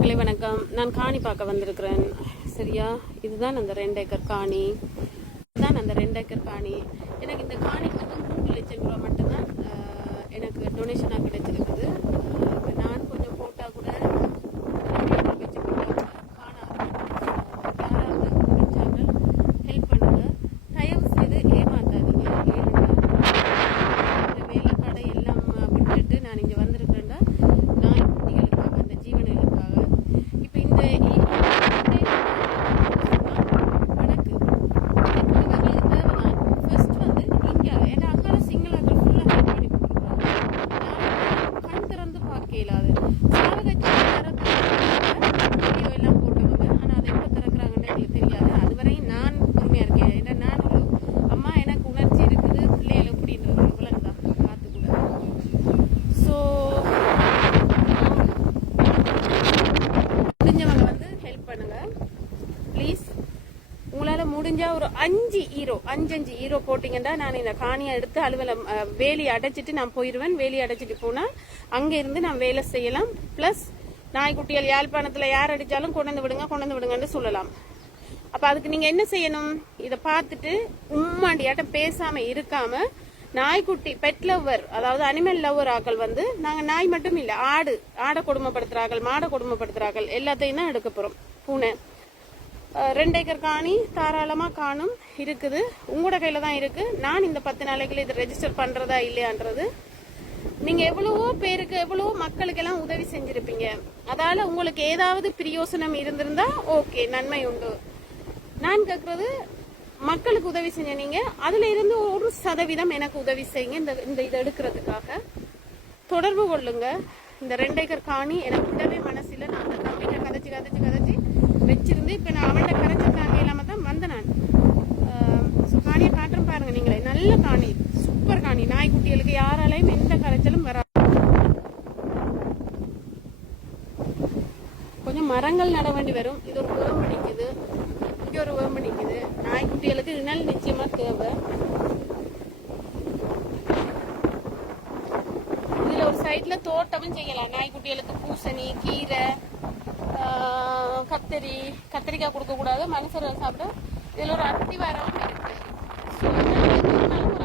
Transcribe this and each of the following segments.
மக்களே வணக்கம். நான் காணி பார்க்க வந்திருக்கிறேன். சரியா, இதுதான் அந்த 2 ஏக்கர் காணி. எனக்கு இந்த காணிக்கு வந்து 3 லட்சம் ரூபா மட்டும்தான் எனக்கு டொனேஷனாக கிடைச்சிருக்குது. நான் கொஞ்சம் போட்டால் கூட வச்சு போட்டால் கூட காணாது. யாராவது முடிச்சாங்க ஹெல்ப் பண்ணுங்க. தயவு செய்து ஏமாத்தாதீங்க. இந்த வேலை கடை எல்லாம் விட்டுட்டு நான் இங்கே வந்திருக்கிறேன்டா நாய்க்குட்டிகளுக்காக, அந்த ஜீவனங்களுக்காக. இப்போ இந்த வணக்கு இவர்களுக்கு தேவைதான். ஃபர்ஸ்ட் வந்து இங்கே ஏன்னா அங்கால சிங்களாக்கள் ஃபுல்லாக ஹெல்ப் பண்ணி கொடுக்குறாங்க. நான் கண் திறந்து பார்க்க இயலாது. சாவகச்சி வீடியோ எல்லாம் போட்டவங்க, ஆனால் அதை எப்போ திறக்கிறாங்கன்னு எங்களுக்கு தெரியாது. அதுவரையும் நான் பொறுமையாக இருக்கேன். ஏன்னா நான் ஒரு அம்மா, எனக்கு உணர்ச்சி இருக்குது, பிள்ளைகள் எப்படின்றது விலங்குதான் பார்த்துக்கூட. ஸோ முடிஞ்சவங்க வந்து ஹெல்ப் பண்ணுங்க ப்ளீஸ். உங்களால் முடிஞ்சா ஒரு 5 ஈரோ போட்டிங்கன்னா நான் இந்த காணியை எடுத்து அலுவலம் வேலியை அடைச்சிட்டு நான் போயிடுவேன். வேலியை அடைச்சிட்டு போனால் அங்கே இருந்து நான் வேலை செய்யலாம். ப்ளஸ் நாய்க்குட்டிகள் யாழ்ப்பாணத்தில் யார் அடித்தாலும் கொண்டு வந்து விடுங்கன்னு சொல்லலாம். அப்போ அதுக்கு நீங்கள் என்ன செய்யணும்? இதை பார்த்துட்டு உம்மாண்டியாட்டம் பேசாமல் இருக்காமல் நாய்க்குட்டி பெட் லவ்வர், அதாவது அனிமல் லவ்வர் ஆக்கள் வந்து நாங்கள் நாய் மட்டும் இல்லை, ஆடை கொடுமைப்படுத்துகிறார்கள், மாடை கொடுமைப்படுத்துகிறார்கள், எல்லாத்தையும் தான் எடுக்க போகிறோம். பூனை 2 ஏக்கர் காணி தாராளமாக காணும் இருக்குது. உங்களோட கையில் தான் இருக்குது. நான் இந்த 10 நாளைக்குள்ள இதை ரெஜிஸ்டர் பண்ணுறதா இல்லையான்றது நீங்கள் எவ்வளவோ பேருக்கு, எவ்வளவோ மக்களுக்கெல்லாம் உதவி செஞ்சுருப்பீங்க. அதால் உங்களுக்கு ஏதாவது பிரயோசனம் இருந்திருந்தா ஓகே, நன்மை உண்டு. நான் கேட்குறது, மக்களுக்கு உதவி செஞ்ச நீங்கள் அதில் இருந்து 1% எனக்கு உதவி செய்யுங்க. இந்த இதை எடுக்கிறதுக்காக தொடர்பு கொள்ளுங்க. இந்த 2 ஏக்கர் காணி எனக்கு விடவே மனசில்லை. நான் அந்த தம்பிகிட்ட கதைச்சி வச்சிருந்து இப்போ நான் அவன்கிட்ட கரைச்ச தாண்டி இல்லாமல் தான் வந்தேன் நான். ஸோ காணியை காட்டுறேன் பாருங்க நீங்களே. நல்ல காணி, சூப்பர் காணி. நாய்க்குட்டிகளுக்கு யாராலையும் எந்த கரைச்சலும் வராது. கொஞ்சம் மரங்கள் நட வேண்டி வரும். இது ஒரு வேம்பு நிற்குது, இங்கே ஒரு வேம்பு நிற்குது. நாய்க்குட்டிகளுக்கு நிழல் நிச்சயமா தேவை. இதுல ஒரு சைட்ல தோட்டமும் செய்யலாம். நாய்க்குட்டிகளுக்கு பூசணி, கீரை, கத்திரிக்காய் கொடுக்க கூடாது, மனுஷர்கள் சாப்பிட. இதுல ஒரு அத்திவாரமும் இருக்கு. ஒரு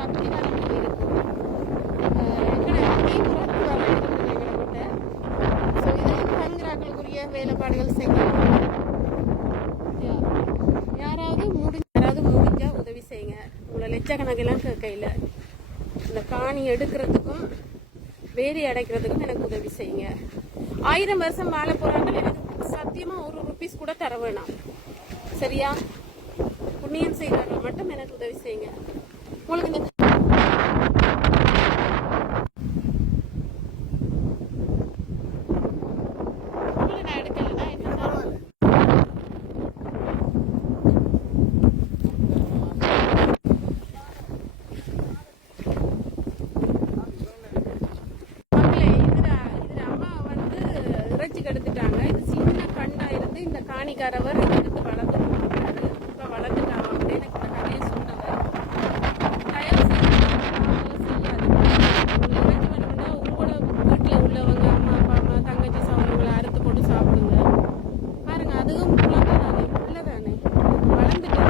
அத்திவாரம் இருக்கு. தங்குறாக்களுக்குரிய வேலைப்பாடுகள் செய்யலாம். யாராவது முடிஞ்சா உதவி செய்யுங்க. உங்களை லட்சக்கணக்கெல்லாம் கையில் இந்த காணி எடுக்கிறதுக்கும் வேலி அடைக்கிறதுக்கும் எனக்கு உதவி செய்யுங்க. 1000 வருஷம் வாழ போறாங்க. எனக்கு சத்தியமா 1 ரூபீஸ் கூட தர வேணாம். சரியா? புண்ணியம் செய்கிறவர்கள் மட்டும் எனக்கு உதவி செய்யுங்க. உங்களுக்கு இந்த நான் எடுக்கலன்னா என்ன எடுத்துட்டாங்க. இது சின்ன கண்டா இருந்து இந்த காணிக்காரவர் எடுத்து வளர்த்து கொடுக்குறாரு. இப்போ வளர்த்துட்டாங்க அப்படின்னு எனக்கு இந்த கதையை சொன்னவர். தயவு செய்யாது. உங்களோட வீட்டில் உள்ளவங்க அம்மா அப்பா தங்கச்சி சவங்களை அறுத்து போட்டு சாப்பிடுங்க. பாருங்க, அதுவும் உள்ளதானே வளர்ந்துட்டு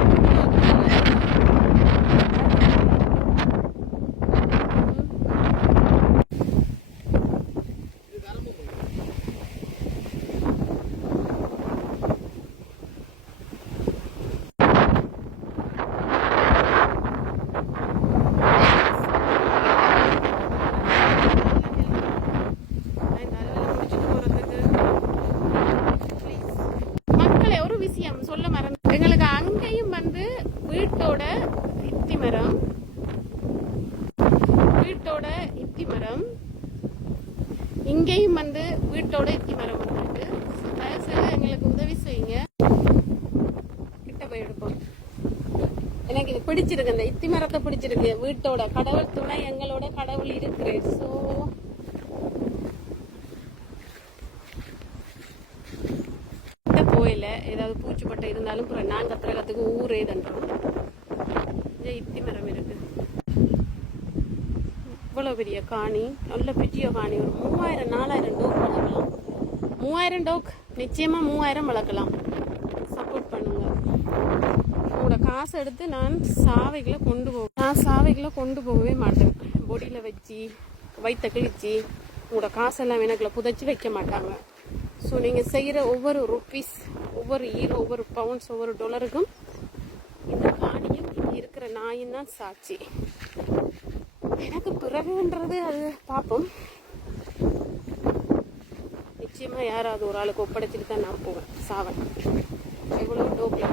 சொல்ல மறந்து. எங்களுக்கு அங்கேயும் வந்து வீட்டோட இத்தி மரம், இங்கேயும் வந்து வீட்டோட இத்தி மரம் இருக்கு. தயவுசெய்து எங்களுக்கு உதவி செய்யுங்க. கிட்ட போய் எடுப்போம். எனக்கு இது பிடிச்சிருக்கு, இந்த இத்தி மரத்தை பிடிச்சிருக்கு. வீட்டோட கடவுள் துணை, எங்களோட கடவுள் இருக்கிறேன். ஸோ போயில ஏதாவது பூச்சிப்பட்டை இருந்தாலும் நான் கத்துறதுக்கு ஊரே தண்டோம். இத்தி மரம் இருக்கு. இவ்வளோ பெரிய காணி, நல்ல பெரிய காணி. ஒரு 3000 4000 டோக் வளர்க்கலாம். 3000 டோக் நிச்சயமா 3000 வளர்க்கலாம். சப்போர்ட் பண்ணுங்க. உங்களோட காசை எடுத்து நான் சாவைகளை கொண்டு போகவே மாட்டேன். பொடியில வச்சு வயிற்ற கிழிச்சு உங்களோட காசெல்லாம் எனக்குள்ள புதைச்சி வைக்க மாட்டாங்க. ஸோ நீங்கள் செய்கிற ஒவ்வொரு ருப்பீஸ், ஒவ்வொரு ஈரோ, ஒவ்வொரு பவுண்ட்ஸ், ஒவ்வொரு டாலருக்கும் இந்த காணியும் இங்கே இருக்கிற நாயும் தான் சாட்சி. எனக்கு பிறகுன்றது அது பார்ப்போம். நிச்சயமாக யாராவது ஒரு ஆளுக்கு ஒப்படைச்சிட்டு தான் நான் போவேன், சாவன். எவ்வளோ டோப்பில்